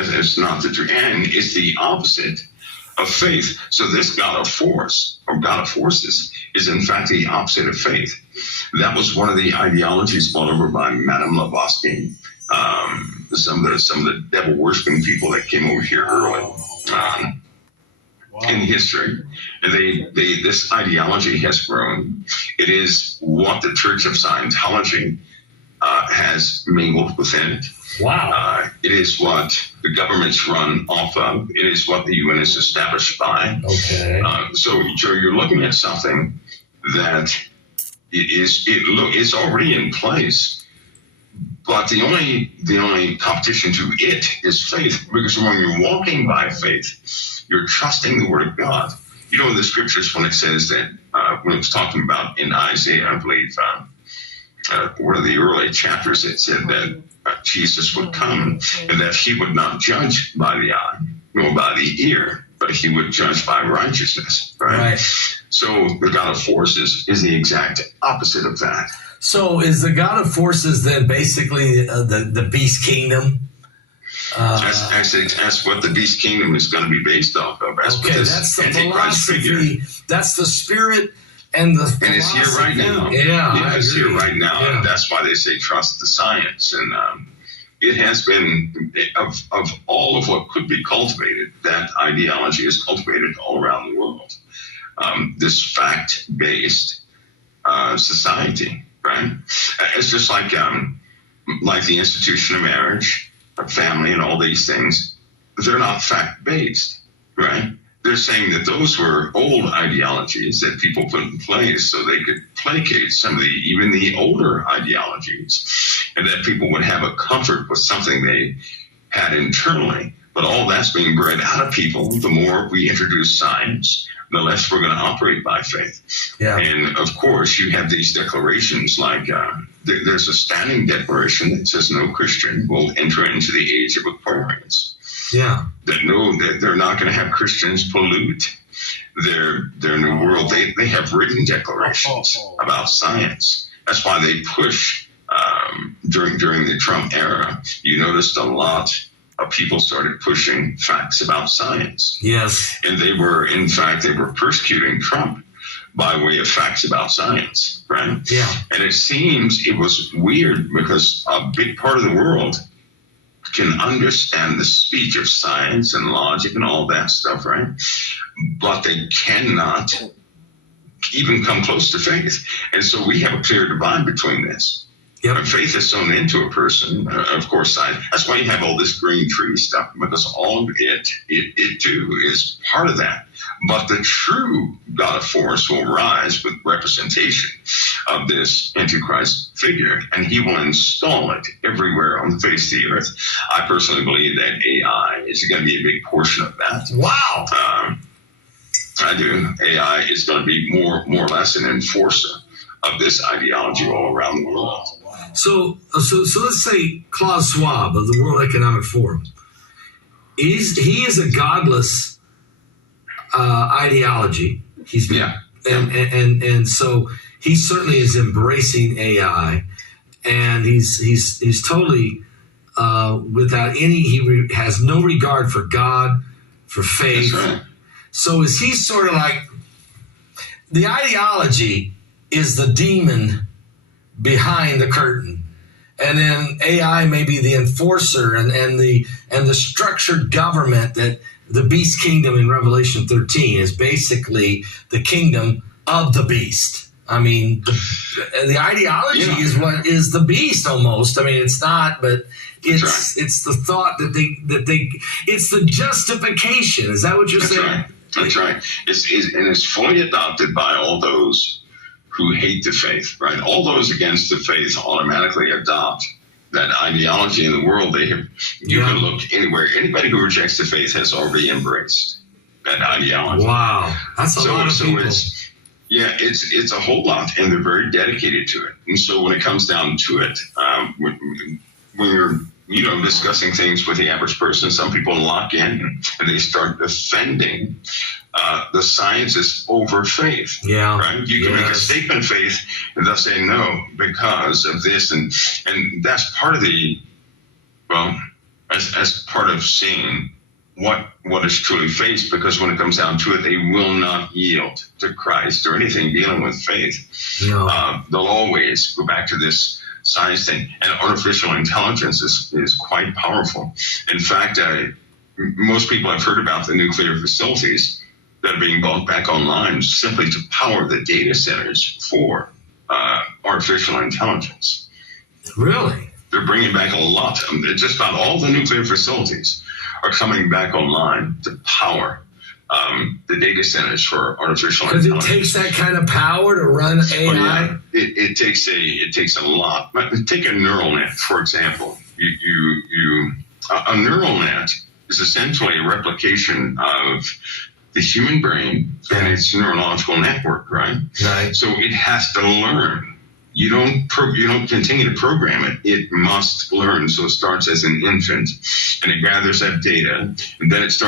It's not the truth, and it's the opposite of faith. So this God of force, or God of forces, is in fact the opposite of faith. That was one of the ideologies brought over by Madame Blavatsky, some of the devil worshipping people that came over here early in history. And this ideology has grown. It is what the Church of Scientology has mingled within it. Wow. It is what the governments run off of. It is what the UN is established by. Okay. So you're looking at something that is already in place, but the only competition to it is faith, because when you're walking by faith, you're trusting the Word of God. You know, in the scriptures, when it says that, when it was talking about in Isaiah, I believe, one of the early chapters, it said that Jesus would come and that he would not judge by the eye nor by the ear, but he would judge by righteousness, right? So the God of forces is the exact opposite of that. So is the God of forces then basically the beast kingdom? That's what the beast kingdom is going to be based off of. That's the philosophy. That's the spirit and the philosophy. And it's here right now. Yeah, it's here right now. Yeah. And that's why they say trust the science. And it has been, of all of what could be cultivated, that ideology is cultivated all around the world. This fact-based society, right? It's just like the institution of marriage, family, and all these things. They're not fact-based, right? They're saying that those were old ideologies that people put in place so they could placate some of even the older ideologies, and that people would have a comfort with something they had internally. But all that's being bred out of people. The more we introduce science, the less we're going to operate by faith. Yeah. And of course, you have these declarations like there's a standing declaration that says no Christian will enter into the age of Aquarius. Yeah. That they're not going to have Christians pollute their new world. They have written declarations about science. That's why they push during the Trump era. You noticed a lot of people started pushing facts about science. Yes. And they were persecuting Trump by way of facts about science, right? Yeah. And it seems it was weird because a big part of the world can understand the speech of science and logic and all that stuff, right? But they cannot even come close to faith. And so we have a clear divide between this. Yep. When faith is sown into a person, of course, that's why you have all this green tree stuff, because all of it too is part of that. But the true God of force will rise with representation of this Antichrist figure, and he will install it everywhere on the face of the earth. I personally believe that AI is going to be a big portion of that. Wow. I do. AI is going to be more or less an enforcer of this ideology all around the world. So let's say Klaus Schwab of the World Economic Forum. He is a godless ideology. And so he certainly is embracing AI, and he's totally without any. He has no regard for God, for faith. That's right. So is he sort of like the ideology is the demon behind the curtain, and then AI may be the enforcer and the structured government that the beast kingdom in Revelation 13 is basically the kingdom of the beast. I mean, the ideology is what is the beast almost. I mean, it's not, but it's the thought that they it's the justification. Is that what you're saying? Right. That's right. It's fully adopted by all those who hate the faith, right? All those against the faith automatically adopt that ideology in the world. You can look anywhere. Anybody who rejects the faith has already embraced that ideology. Wow. That's a lot of people. It's a whole lot, and they're very dedicated to it. And so when it comes down to it, when you're discussing things with the average person, some people lock in and they start defending the sciences over faith. Yeah. Right? You can make a statement of faith, and they'll say no because of this, and that's part of the as part of seeing what is truly faith, because when it comes down to it, they will not yield to Christ or anything dealing with faith. No. They'll always go back to this science thing, and artificial intelligence is quite powerful. In fact, most people have heard about the nuclear facilities that are being brought back online simply to power the data centers for artificial intelligence. Really? They're bringing back a lot. Just about all the nuclear facilities are coming back online to power the data centers for artificial intelligence. Because it takes that kind of power to run AI? Oh, yeah. It takes a lot. Take a neural net, for example. A neural net is essentially a replication of the human brain and its neurological network, right? Right. So it has to learn. You don't continue to program it. It must learn. So it starts as an infant, and it gathers that data, and then it starts